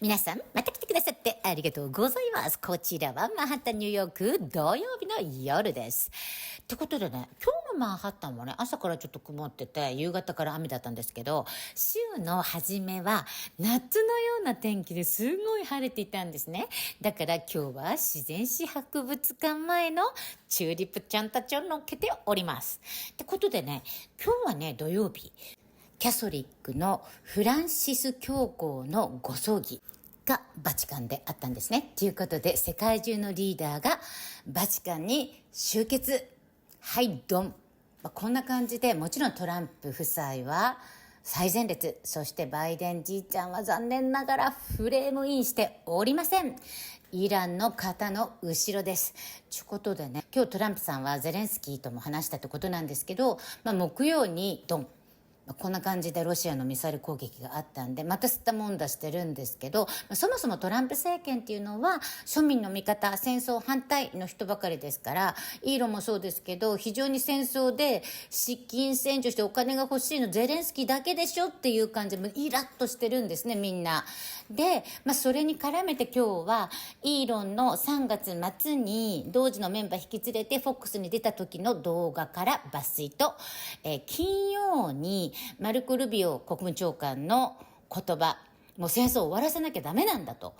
皆さん、また来てくださってありがとうございます。こちらはマンハッタンニューヨーク土曜日の夜です。ってことでね、今日のマンハッタンはね、朝からちょっと曇ってて、夕方から雨だったんですけど、週の初めは夏のような天気ですごい晴れていたんですね。だから今日は自然史博物館前のチューリップちゃんたちを乗っけております。ってことでね、今日はね、土曜日、キャソリックのフランシス教皇のご葬儀がバチカンであったんですね。ということで、世界中のリーダーがバチカンに集結。はい、ドン。こんな感じで、もちろんトランプ夫妻は最前列、そしてバイデンじいちゃんは残念ながらフレームインしておりません。イランの方の後ろです。ということでね、今日トランプさんはゼレンスキーとも話したってことなんですけど、木曜にドン。こんな感じでロシアのミサイル攻撃があったんで、また吸ったもんだしてるんですけど、そもそもトランプ政権っていうのは庶民の味方、戦争反対の人ばかりですから、イーロンもそうですけど、非常に戦争で資金洗浄してお金が欲しいのゼレンスキーだけでしょっていう感じでイラッとしてるんですね、みんな。で、それに絡めて今日はイーロンの3月末に同時のメンバー引き連れて FOX に出た時の動画から抜粋と、金曜にマルコ・ルビオ国務長官の言葉、もう戦争を終わらせなきゃダメなんだと、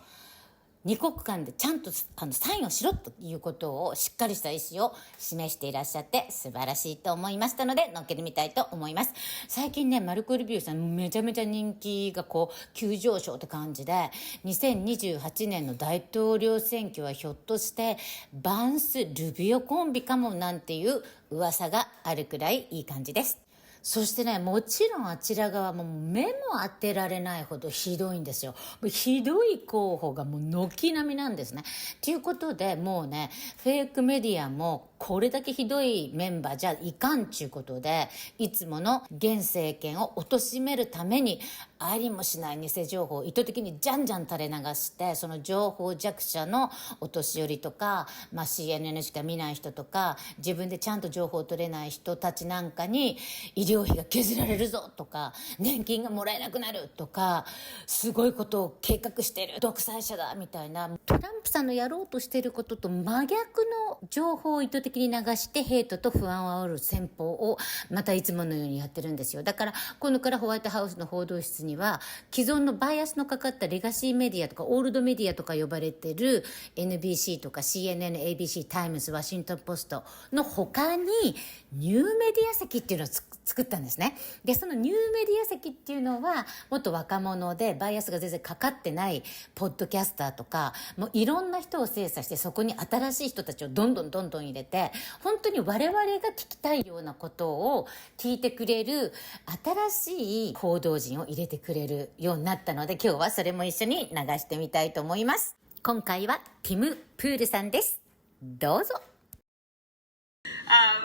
二国間でちゃんとサインをしろということをしっかりした意思を示していらっしゃって素晴らしいと思いましたので乗っけてみたいと思います。最近ね、マルコ・ルビオさんめちゃめちゃ人気が急上昇って感じで、2028年の大統領選挙はひょっとしてバンス・ルビオコンビかもなんていう噂があるくらいいい感じです。そしてね、もちろんあちら側も目も当てられないほどひどいんですよ。ひどい候補がもう軒並みなんですね。ということで、もうね、フェイクメディアもこれだけひどいメンバーじゃいかんちゅうことで、いつもの現政権を貶めるために、ありもしない偽情報を意図的にじゃんじゃん垂れ流して、その情報弱者のお年寄りとか、CNN しか見ない人とか、自分でちゃんと情報を取れない人たちなんかに、医療費が削られるぞとか、年金がもらえなくなるとか、すごいことを計画してる、独裁者だみたいな、トランプさんのやろうとしていることと真逆の情報を意図的に流してヘイトと不安を煽る戦法をまたいつものようにやってるんですよ。だから今度からホワイトハウスの報道室には既存のバイアスのかかったレガシーメディアとかオールドメディアとか呼ばれてる NBC とか CNN、ABC、タイムズ、ワシントンポストの他にニューメディア席っていうのを作ったんですね。で、そのニューメディア席っていうのはもっと若者でバイアスが全然かかってないポッドキャスターとか、もういろんな人を精査してそこに新しい人たちをどんどん入れて、本当に我々が聞きたいようなことを聞いてくれる新しい報道陣を入れてくれるようになったので、今日はそれも一緒に流してみたいと思います。今回はティム・プールさんです。どうぞ。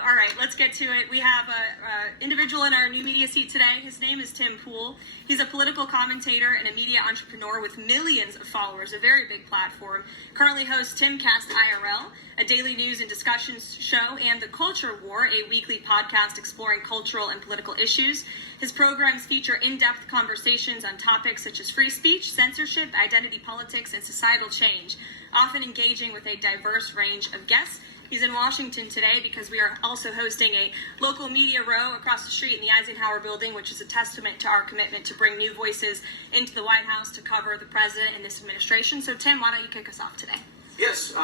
All right, let's get to it. We have an individual in our new media seat today. His name is Tim Pool. He's a political commentator and a media entrepreneur with millions of followers, a very big platform. Currently hosts Timcast IRL, a daily news and discussion show, and The Culture War, a weekly podcast exploring cultural and political issues. His programs feature in-depth conversations on topics such as free speech, censorship, identity politics, and societal change, often engaging with a diverse range of guests. He's in Washington today because we are also hosting a local media row across the street in the Eisenhower building, which is a testament to our commitment to bring new voices into the White House to cover the president and this administration. So, Tim, why don't you kick us off today? Yes,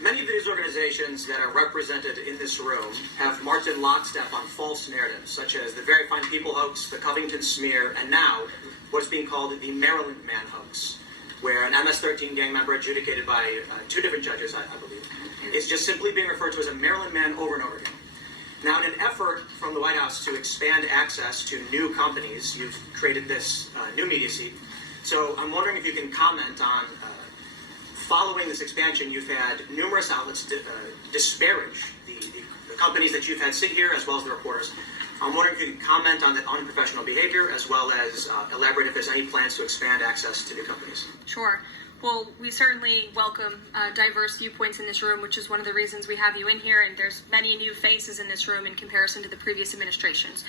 many of these organizations that are represented in this room have marched in lockstep on false narratives, such as the Very Fine People hoax, the Covington smear, and now what is being called the Maryland Man hoax, where an MS-13 gang member adjudicated by two different judges, I believe, is just simply being referred to as a Maryland man over and over again. Now, in an effort from the White House to expand access to new companies, you've created this new media seat. So I'm wondering if you can comment on, following this expansion, you've had numerous outlets disparage the companies that you've had sit here, as well as the reporters. I'm wondering if you can comment on that unprofessional behavior, as well as elaborate if there's any plans to expand access to new companies. Sure. Well, we certainly welcome diverse viewpoints in this room, which is one of the reasons we have you in here, and there's many new faces in this room in comparison to the previous administrations.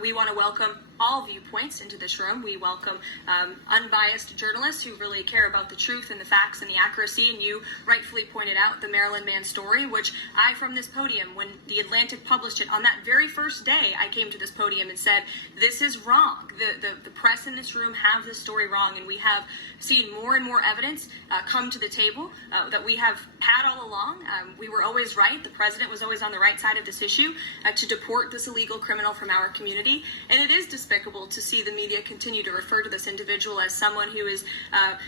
We want to welcome all viewpoints into this room. We welcome unbiased journalists who really care about the truth and the facts and the accuracy. And you rightfully pointed out the Maryland man story, which I, from this podium, when The Atlantic published it, on that very first day, I came to this podium and said, this is wrong. The press in this room have this story wrong, and we have seen more and more evidence come to the table that we have had all along. We were always right. The president was always on the right side of this issue to deport this illegal criminal from our community. And it is despicable to see the media continue to refer to this individual as someone who is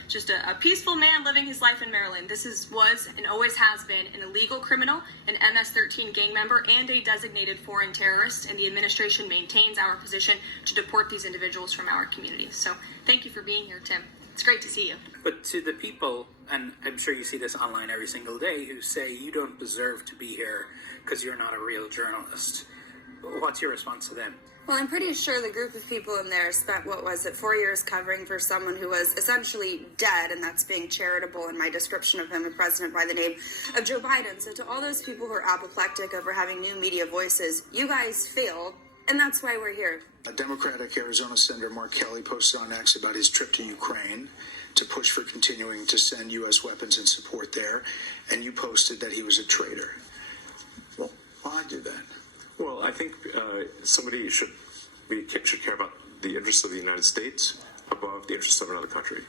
just a peaceful man living his life in Maryland. This was and always has been an illegal criminal, an MS-13 gang member, and a designated foreign terrorist. And the administration maintains our position to deport these individuals from our community. So thank you for being here, Tim. It's great to see you. But to the people, and I'm sure you see this online every single day, who say you don't deserve to be here because you're not a real journalist, what's your response to them? Well, I'm pretty sure the group of people in there spent, 4 years covering for someone who was essentially dead, and that's being charitable in my description of him, a president by the name of Joe Biden. So to all those people who are apoplectic over having new media voices, you guys failed, and that's why we're here. A Democratic Arizona Senator Mark Kelly posted on X about his trip to Ukraine to push for continuing to send U.S. weapons and support there, and you posted that he was a traitor. Well, why do that? Well, I think somebody should care about the interests of the United States above the interests of another country.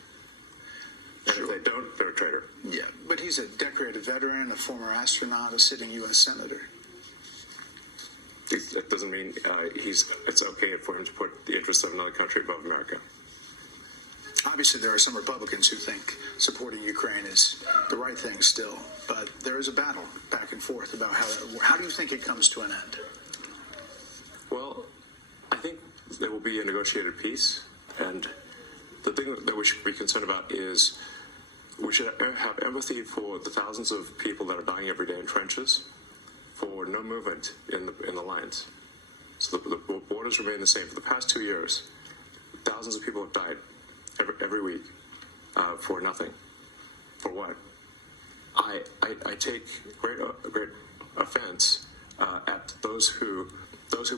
And if they don't, they're a traitor. Yeah, but he's a decorated veteran, a former astronaut, a sitting U.S. senator. That doesn't mean it's okay for him to put the interests of another country above America. Obviously, there are some Republicans who think supporting Ukraine is the right thing still, but there is a battle back and forth about how do you think it comes to an end? Well, I think there will be a negotiated peace, and the thing that we should be concerned about is we should have empathy for the thousands of people that are dying every day in trenches, for no movement in the lines. So the borders remain the same. For the past 2 years, thousands of people have died every week for nothing. For what? I take great offense at those who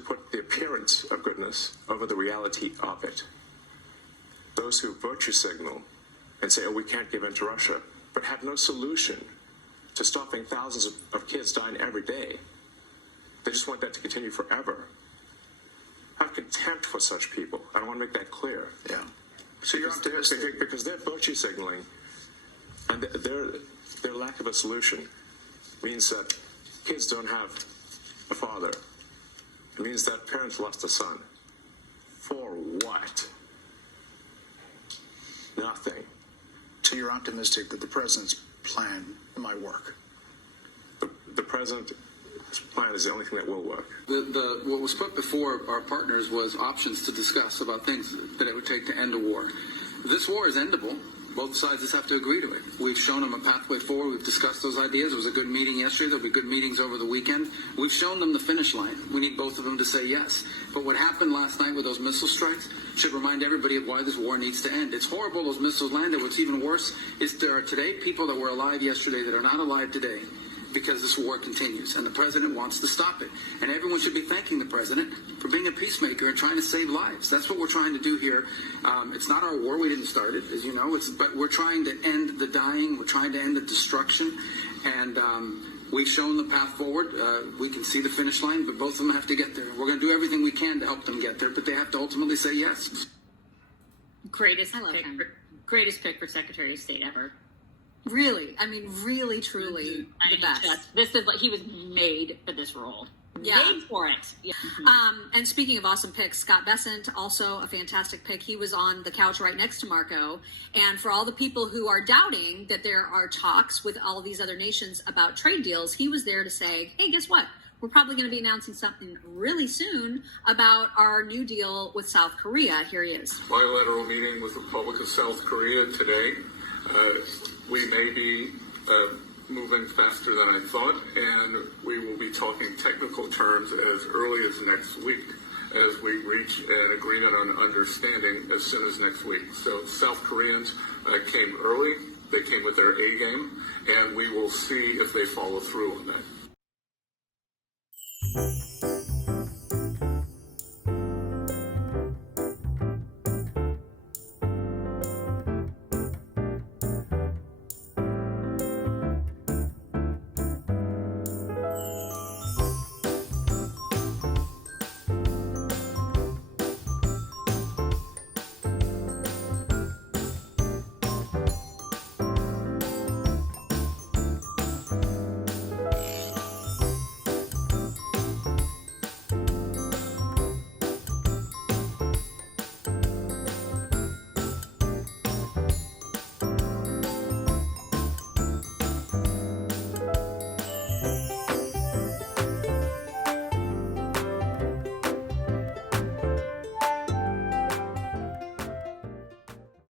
put the appearance of goodness over the reality of it. Those who virtue signal and say, oh, we can't give in to Russia, but have no solution to stopping thousands of kids dying every day. They just want that to continue forever. I have contempt for such people. I want to make that clear. Yeah. So you're optimistic because they're virtue signaling, and their lack of a solution means that kids don't have a father. It means that parents lost a son. For what? Nothing. So you're optimistic that the president's plan might work? The president's plan is the only thing that will work. What was put before our partners was options to discuss about things that it would take to end a war. This war is endable. Both sides just have to agree to it. We've shown them a pathway forward. We've discussed those ideas. It was a good meeting yesterday. There'll be good meetings over the weekend. We've shown them the finish line. We need both of them to say yes. But what happened last night with those missile strikes should remind everybody of why this war needs to end. It's horrible those missiles landed. What's even worse is there are today people that were alive yesterday that are not alive today because this war continues, and the president wants to stop it. And everyone should be thanking the president for being a peacemaker and trying to save lives. That's what we're trying to do here. It's not our war. We didn't start it, as you know. But we're trying to end the dying. We're trying to end the destruction. And we've shown the path forward. We can see the finish line, but both of them have to get there. We're going to do everything we can to help them get there, but they have to ultimately say yes. Greatest pick for Secretary of State ever. Really, I mean, really, truly the best. This is like he was made for this role. Yeah. Made for it. Yeah. And speaking of awesome picks, Scott Bessent, also a fantastic pick. He was on the couch right next to Marco. And for all the people who are doubting that there are talks with all these other nations about trade deals, he was there to say, hey, guess what? We're probably going to be announcing something really soon about our new deal with South Korea. Here he is. Bilateral meeting with the Republic of South Korea today. We may be moving faster than I thought, and we will be talking technical terms as early as next week as we reach an agreement on understanding as soon as next week. So South Koreans came early. They came with their A game, and we will see if they follow through on that.